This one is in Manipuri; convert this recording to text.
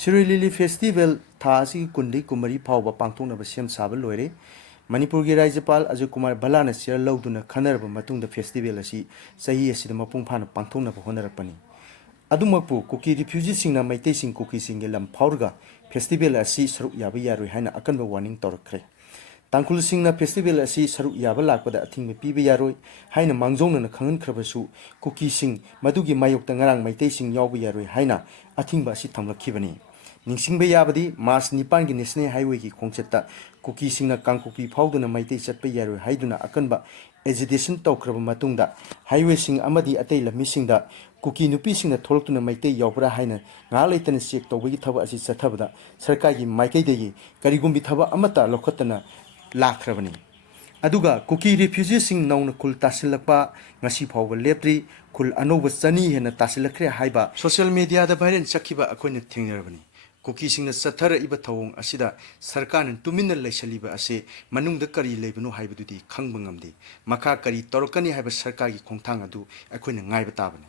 Sirui Lily Festival tha asi kundi kumari phawba pangthoknaba sem saba loire Manipurgi Rajyapal Ajay Kumar Balana share lawduna khanaraba matungda festival asi sahi asida mapung phana pangthoknaba honarapani adumakpu kuki refugee singna Meetei sing kuki sing lam phawrga festival asi saruk yaba yaroi haina akanba warning tourakhre Tangkhul singna festival asi saruk yaba lakpada athingba piba yaroi haina mangjongna khangan khrabasu kuki sing madugi mayokta ngarang Meetei sing yaoba yaroi haina athingba asi thamlakhibani ningsingba yabadi Mars Nipangi National Highway ki khongchetta kuki singna kangkuki phawduna Meetei chatpa yaroi haiduna akanba agitation tawkraba matungda highway sing amadi atei lami singda kuki nupi singna tholoktuna Meetei yaubra haina nga leitana check tawbagi thaba asi chathabada sarkagi maikaidagi karigumbi thaba amata lokhatana lakhrabani aduga kuki refugee sing nauna kul tasilakpa ngasi phawba lepri kul anoba chani hena tasilakhre haiba social media da viral chakhiba akoina thingnarabani kuki singna chathara iba thawong asida sarkarna tuminna laisaliba ase manungda kari leibano haibadudi khangba ngamde makha kari torokani haiba sarkargi khongthang adu akoina ngaiba tabani